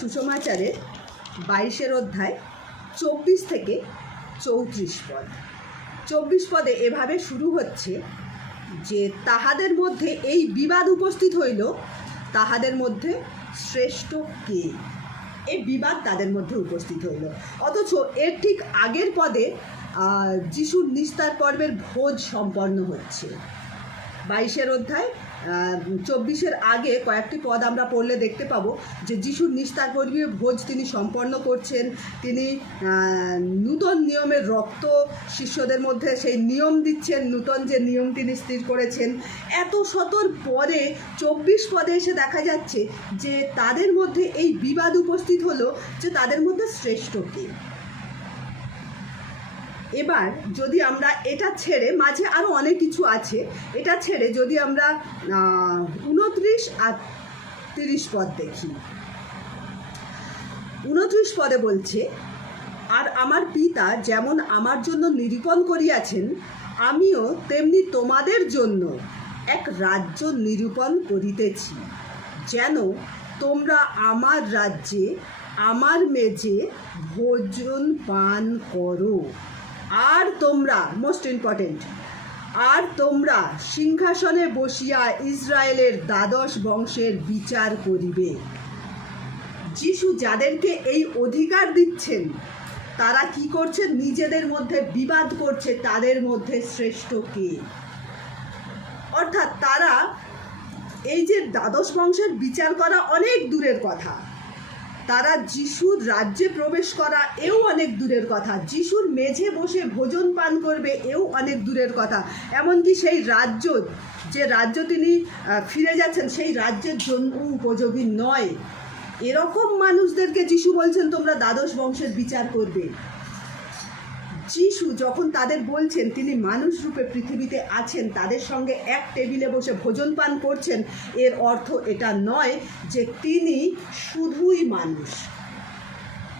সুসমাচারের 22 অধ্যায় 24 থেকে 34 পদ। 24 পদে এভাবে শুরু হচ্ছে যে তাহাদের মধ্যে এই বিবাদ উপস্থিত হইল, তাহাদের মধ্যে শ্রেষ্ঠ কে? এই বিবাদ তাদের মধ্যে উপস্থিত হইল। অথচ এর ঠিক আগের পদে যিশুর নিস্তার পর্বের ভোজ সম্পন্ন হচ্ছে। 22 অধ্যায় 24 আগে কয়েকটি পদ আমরা পড়লে দেখতে পাবো যে যিশুর নিস্তার পর্বের ভোজ তিনি সম্পন্ন করছেন। তিনি নূতন নিয়মের রক্ত শিষ্যদের মধ্যে সেই নিয়ম দিচ্ছেন, নূতন যে নিয়ম তিনি স্থির করেছেন। এত শতর পরে 24 পদে এসে দেখা যাচ্ছে যে তাদের মধ্যে এই বিবাদ উপস্থিত হলো যে তাদের মধ্যে শ্রেষ্ঠ কে। এবার যদি আমরা এটা ছেড়ে, মাঝে আরও অনেক কিছু আছে, এটা ছেড়ে যদি আমরা 29 আর 30 পদ দেখি। 29 পদে বলছে, আর আমার পিতা যেমন আমার জন্য নিরূপণ করিয়াছেন, আমিও তেমনি তোমাদের জন্য এক রাজ্য নিরূপণ করিতেছি, যেন তোমরা আমার রাজ্যে আমার মেজে ভোজন পান করো। আর তোমরা, মোস্ট ইম্পর্টেন্ট, আর তোমরা সিংহাসনে বসিয়া ইসরায়েলের 12 বংশের বিচার করিবে। যিশু যাদেরকে এই অধিকার দিচ্ছেন তারা কি করছে? নিজেদের মধ্যে বিবাদ করছে, তাদের মধ্যে শ্রেষ্ঠ কে। অর্থাৎ তারা এই যে 12 বংশের বিচার করা অনেক দূরের কথা, তারা যিশুর রাজ্যে প্রবেশ করা এও অনেক দূরের কথা, যিশুর মেঝে বসে ভোজন পান করবে এও অনেক দূরের কথা। এমনকি সেই রাজ্য, যে রাজ্য তিনি ফিরে যাচ্ছেন, সেই রাজ্যের জন্য উপযোগী নয়, এরকম মানুষদেরকে যিশু বলছেন তোমরা 12 বংশের বিচার করবে। যিশু যখন তাদের বলছেন তিনি মানুষ রূপে পৃথিবীতে আছেন, তাদের সঙ্গে এক টেবিলে বসে ভোজন পান করছেন, এর অর্থ এটা নয় যে তিনি শুধুই মানুষ।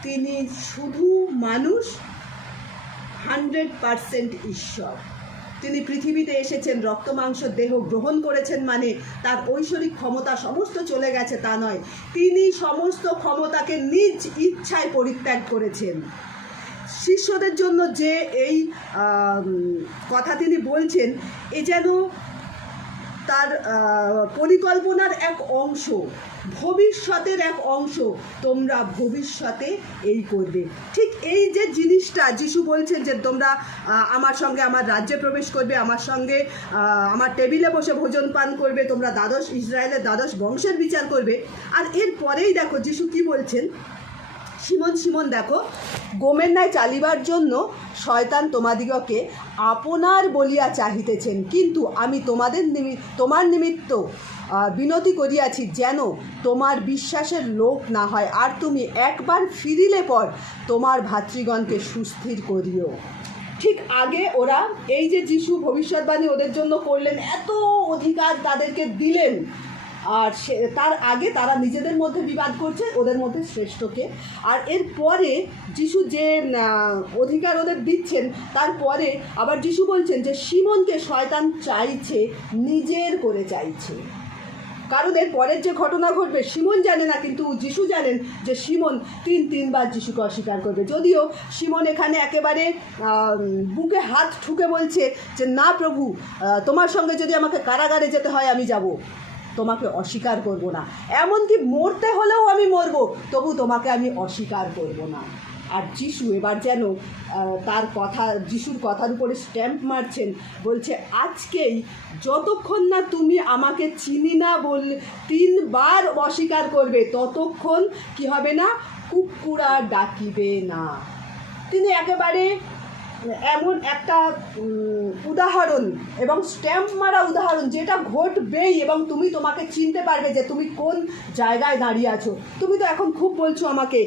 তিনি শুধু মানুষ, 100% ঈশ্বর। তিনি পৃথিবীতে এসেছেন, রক্ত মাংস দেহ গ্রহণ করেছেন, মানে তার ঐশ্বরিক ক্ষমতা সমস্ত চলে গেছে তা নয়, তিনি সমস্ত ক্ষমতাকে নিজ ইচ্ছায় পরিত্যাগ করেছেন। শিষ্যদের জন্য যে এই কথা তিনি বলছেন, এ যেন তার পরিকল্পনার এক অংশ, ভবিষ্যতের এক অংশ। তোমরা ভবিষ্যতে এই করবে। ঠিক এই যে জিনিসটা যিশু বলছেন যে তোমরা আমার সঙ্গে আমার রাজ্যে প্রবেশ করবে, আমার সঙ্গে আমার টেবিলে বসে ভোজন পান করবে, তোমরা ইসরায়েলের 12 বংশের বিচার করবে। আর এর পরেই দেখো যিশু কি বলছেন, সিমন সিমন, দেখো গোমের ন্যায় চালিবার জন্য শয়তান তোমাদিগকে আপনার বলিয়া চাহিতেছেন, কিন্তু আমি তোমার নিমিত্ত বিনতি করিয়াছি, যেন তোমার বিশ্বাসের লোপ না হয়, আর তুমি একবার ফিরিলে পর তোমার ভাতৃগণকে সুস্থির করিও। ঠিক আগে ওরা এই যে যিশু ভবিষ্যৎবাণী ওদের জন্য করলেন, এত অধিকার তাদেরকে দিলেন, আর তার আগে তারা নিজেদের মধ্যে বিবাদ করছে, ওদের মধ্যে শ্রেষ্ঠকে। আর এর পরে যিশু যে অধিকার ওদের দিচ্ছেন, তারপরে আবার যিশু বলছেন যে সিমনকে শয়তান চাইছে, নিজের করে চাইছে। কারণ এর পরের যে ঘটনা ঘটবে সিমন জানে না, কিন্তু যিশু জানেন যে সিমন 3বার যিশুকে অস্বীকার করবে। যদিও সিমন এখানে একেবারে বুকে হাত ঠুকে বলছে যে না প্রভু, তোমার সঙ্গে যদি আমাকে কারাগারে যেতে হয় আমি যাব, তোমাকে অস্বীকার করব না, এমনকি মরতে হলেও আমি মরব, তবু তোমাকে আমি অস্বীকার করব না। আর যিশু এবার যেন তার কথা, যিশুর কথার উপরে স্ট্যাম্প মারছেন, বলছে আজকেই যতক্ষণ না তুমি আমাকে চিনি না বললে 3 বার অস্বীকার করবে, ততক্ষণ কি হবে না? কুকুরা ডাকিবে না। তিনি একেবারে এমন একটা উদাহরণ এবং স্ট্যাম্প মারা উদাহরণ, যেটা ঘটবেই এবং তোমাকে চিনতে পারবে যে তুমি কোন জায়গায় দাঁড়িয়ে আছো। তুমি তো এখন খুব বলছো আমাকে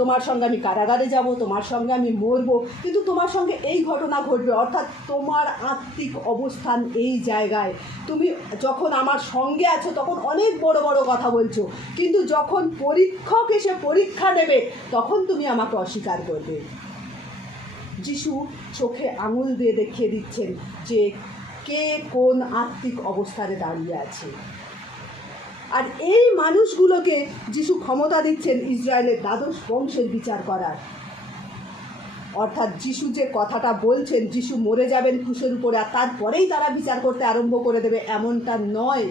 তোমার সঙ্গে আমি কারাগারে যাব, তোমার সঙ্গে আমি মরবো, কিন্তু তোমার সঙ্গে এই ঘটনা ঘটবে, অর্থাৎ তোমার আত্মিক অবস্থান এই জায়গায়। তুমি যখন আমার সঙ্গে আছো তখন অনেক বড় বড় কথা বলছো, কিন্তু যখন পরীক্ষক এসে পরীক্ষা নেবে তখন তুমি আমাকে অস্বীকার করবে। যিশু চোখে আঙুল দিয়ে দেখিয়ে দিচ্ছেন যে কে কোন আত্মিক অবস্থানে দাঁড়িয়ে আছে। আর এই মানুষগুলোকে যিশু ক্ষমতা দিচ্ছেন ইসরায়েলের দ্বাদশ বংশের বিচার করার। অর্থাৎ যিশু যে কথাটা বলছেন, যিশু মরে যাবেন ক্রুশের উপরে আর তারপরেই তারা বিচার করতে আরম্ভ করে দেবে, এমনটা নয়।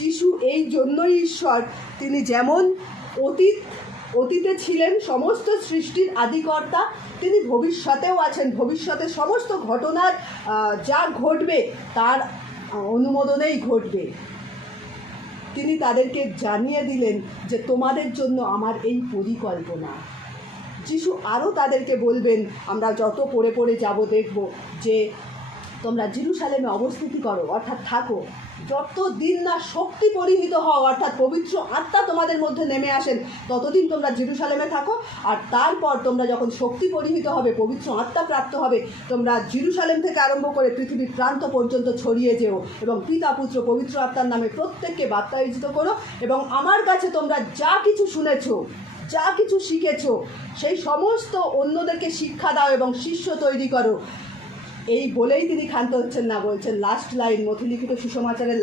যিশু এই জন্যই ঈশ্বর, তিনি যেমন অতীতে ছিলেন সমস্ত সৃষ্টির আদিকর্তা, তিনি ভবিষ্যতেও আছেন। ভবিষ্যতে সমস্ত ঘটনার যা ঘটবে তার অনুমোদনেই ঘটবে। তিনি তাদেরকে জানিয়ে দিলেন যে তোমাদের জন্য আমার এই পরিকল্পনা। যিশু আরও তাদেরকে বলবেন, আমরা যত পড়ে পড়ে যাব দেখব, যে তোমরা জেরুজালেমে অবস্থিতি করো, অর্থাৎ থাকো, যতদিন না শক্তি পরিহিত হও, অর্থাৎ পবিত্র আত্মা তোমাদের মধ্যে নেমে আসেন, ততদিন তোমরা জেরুজালেমে থাকো। আর তারপর তোমরা যখন শক্তি পরিহিত হবে, পবিত্র আত্মা প্রাপ্ত হবে, তোমরা জেরুজালেম থেকে আরম্ভ করে পৃথিবীর প্রান্ত পর্যন্ত ছড়িয়ে যেও এবং পিতা পুত্র পবিত্র আত্মার নামে প্রত্যেককে বাপ্তায়িত করো, এবং আমার কাছে তোমরা যা কিছু শুনেছো, যা কিছু শিখেছো, সেই সমস্ত অন্যদেরকে শিক্ষা দাও এবং শিষ্য তৈরি করো। এই বলেই তিনি ক্ষান্ত হচ্ছেন না, বলছেন লাস্ট লাইন, মথিলিখিত সুসমাচারের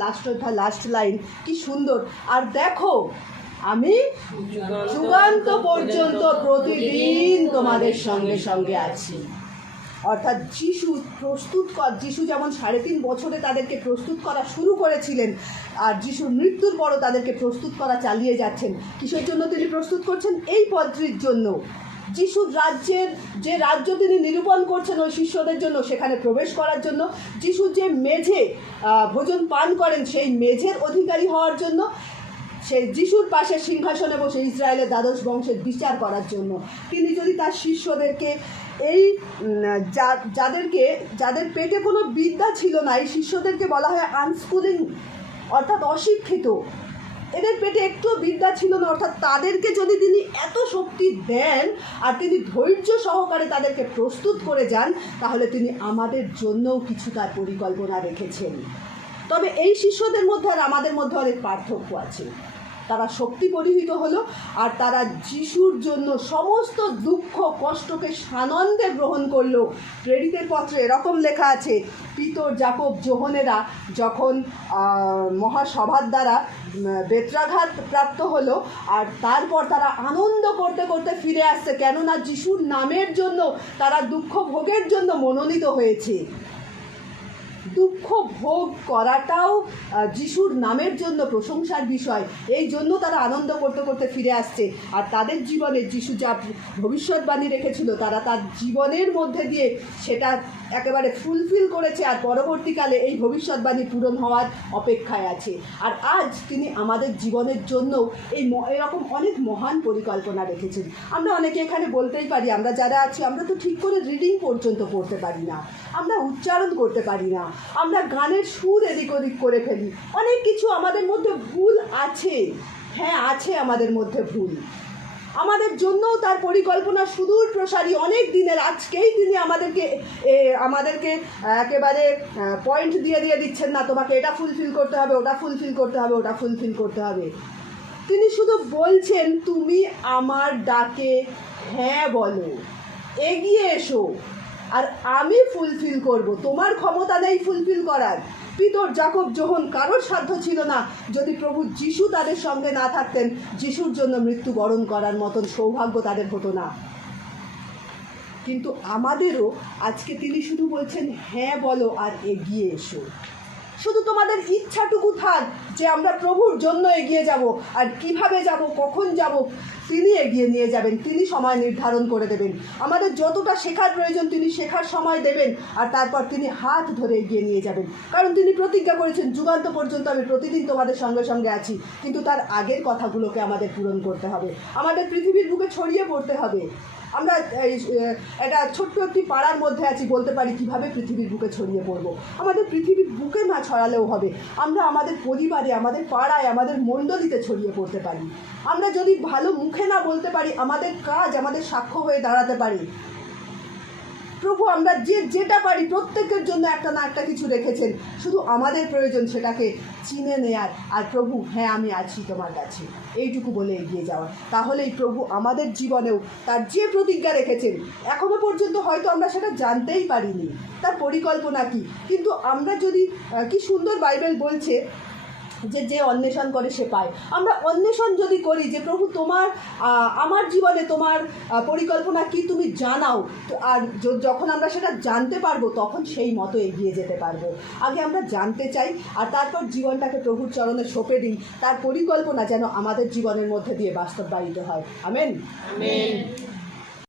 লাস্ট লাইন, কি সুন্দর, আর দেখো আমি যুগান্ত পর্যন্ত প্রতিদিন তোমাদের সঙ্গে সঙ্গে আছি। অর্থাৎ যিশু যেমন 3.5 বছরে তাদেরকে প্রস্তুত করা শুরু করেছিলেন, আর যিশুর মৃত্যুর পরও তাদেরকে প্রস্তুত করা চালিয়ে যাচ্ছেন। কিসের জন্য তিনি প্রস্তুত করছেন? এই পদটির জন্য। যিশুর যে রাজ্য তিনি নিরূপণ করছেন ওই শিষ্যদের জন্য, সেখানে প্রবেশ করার জন্য। যিশুর যে মেঝে ভোজন পান করেন, সেই মেঝের অধিকারী হওয়ার জন্য। সেই যিশুর পাশে সিংহাসনে বসে ইসরায়েলের দ্বাদশ বংশের বিচার করার জন্য। তিনি যদি তার শিষ্যদেরকে এই যাদের পেটে কোনো বিদ্যা ছিল না, এই শিষ্যদেরকে বলা হয় আনস্কুলিং, অর্থাৎ অশিক্ষিত, এদের পেটে একটু বিদ্যা ছিল না, অর্থাৎ তাদেরকে যদি তিনি এত শক্তি দেন আর তিনি ধৈর্য সহকারে তাদেরকে প্রস্তুত করে যান, তাহলে তিনি আমাদের জন্যও কিছু তার পরিকল্পনা রেখেছেন। তবে এই শিষ্যদের মধ্যে আর আমাদের মধ্যে অনেক পার্থক্য আছে। তারা শক্তি পরিহিত হলো, আর তারা যিশুর জন্য সমস্ত দুঃখ কষ্টকে সানন্দে গ্রহণ করলো। প্রেরিতের পত্রে এরকম লেখা আছে, পিতর, যাকব, যোহনেরা যখন মহাসভার দ্বারা বেত্রাঘাত প্রাপ্ত হলো, আর তারপর তারা আনন্দ করতে করতে ফিরে আসছে, কেননা যিশুর নামের জন্য তারা দুঃখ ভোগের জন্য মনোনীত হয়েছে। দুঃখ ভোগ করাটাও যিশুর নামের জন্য প্রশংসার বিষয়। এই জন্য তারা আনন্দ করতে করতে ফিরে আসছে। আর তাদের জীবনে যিশু যা ভবিষ্যৎবাণী রেখেছিল, তারা তার জীবনের মধ্যে দিয়ে সেটা একেবারে ফুলফিল করেছে, আর পরবর্তীকালে এই ভবিষ্যৎবাণী পূরণ হওয়ার অপেক্ষায় আছে। আর আজ তিনি আমাদের জীবনের জন্যও এরকম অনেক মহান পরিকল্পনা রেখেছেন। আমরা অনেকে এখানে বলতেই পারি, আমরা যারা আছি, আমরা তো ঠিক করে রিডিং পর্যন্ত পড়তে পারি না, আমরা উচ্চারণ করতে পারি না, আমরা গানের সুর এদিক ওদিক করে ফেলি, অনেক কিছু আমাদের মধ্যে ভুল আছে। হ্যাঁ, আছে আমাদের মধ্যে ভুল। আমাদের জন্যও তার পরিকল্পনা সুদূর প্রসারী, অনেক দিনের। আজকেই তিনি আমাদেরকে একেবারে পয়েন্ট দিয়ে দিচ্ছেন না, তোমাকে এটা ফুলফিল করতে হবে, ওটা ফুলফিল করতে হবে, ওটা ফুলফিল করতে হবে। তিনি শুধু বলছেন, তুমি আমার ডাকে হ্যাঁ বলো, এগিয়ে এসো, আর আমি ফুলফিল করব। তোমার ক্ষমতা নেই ফুলফিল করার। পিতর, যাকব, যোহন কারোর সাধ্য ছিল না, যদি প্রভু যিশু তাদের সঙ্গে না থাকতেন, যিশুর জন্য মৃত্যুবরণ করার মতন সৌভাগ্য তাদের হতো না। কিন্তু আমাদেরও আজকে তিনি শুধু বলছেন, হ্যাঁ বলো আর এগিয়ে এসো। শুধু তোমাদের ইচ্ছাটুকু থাক যে আমরা প্রভুর জন্য এগিয়ে যাব, আর কিভাবে যাব, কখন যাব, তিনি এগিয়ে নিয়ে যাবেন, তিনি সময় নির্ধারণ করে দেবেন। আমাদের যতটা শেখার প্রয়োজন তিনি শেখার সময় দেবেন, আর তারপর তিনি হাত ধরে এগিয়ে নিয়ে যাবেন। কারণ তিনি প্রতিজ্ঞা করেছেন, যুগান্ত পর্যন্ত আমি প্রতিদিন তোমাদের সঙ্গে সঙ্গে আছি। কিন্তু তার আগের কথাগুলোকে আমাদের পূরণ করতে হবে, আমাদের পৃথিবীর বুকে ছড়িয়ে পড়তে হবে। আমরা একটা ছোট্ট একটি পাড়ার মধ্যে আছি, বলতে পারি কিভাবে পৃথিবীর বুকে ছড়িয়ে পড়বো। আমাদের পৃথিবীর বুকে না ছড়ালেও হবে, আমরা আমাদের পরিবারে, আমাদের পাড়ায়, আমাদের মণ্ডলীতে ছড়িয়ে পড়তে পারি। আমরা যদি ভালো মুখে না বলতে পারি, আমাদের কাজ আমাদের সাক্ষ্য হয়ে দাঁড়াতে পারি। প্রভু আমরা যেটা পারি প্রত্যেকের জন্য একটা না একটা কিছু রেখেছেন, শুধু আমাদের প্রয়োজন সেটাকে চিনে নেয়ার, আর প্রভু হ্যাঁ আমি আছি তোমার কাছে, এইটুকু বলে এগিয়ে যাওয়া। তাহলেই প্রভু আমাদের জীবনেও তার যে প্রতিজ্ঞা রেখেছেন, এখনো পর্যন্ত হয়তো আমরা সেটা জানতেই পারিনি তার পরিকল্পনা কি, কিন্তু আমরা যদি, কি সুন্দর বাইবেল বলছে, যে যে অন্বেষণ করে সে পায়। আমরা অন্বেষণ যদি করি যে প্রভু তোমার আমার জীবনে তোমার পরিকল্পনা কি তুমি জানাও, আর যখন আমরা সেটা জানতে পারবো তখন সেই মতো এগিয়ে যেতে পারবো। আগে আমরা জানতে চাই আর তারপর জীবনটাকে প্রভুর চরণে সঁপে দিই, তার পরিকল্পনা যেন আমাদের জীবনের মধ্যে দিয়ে বাস্তবায়িত হয়। আমেন। আমেন।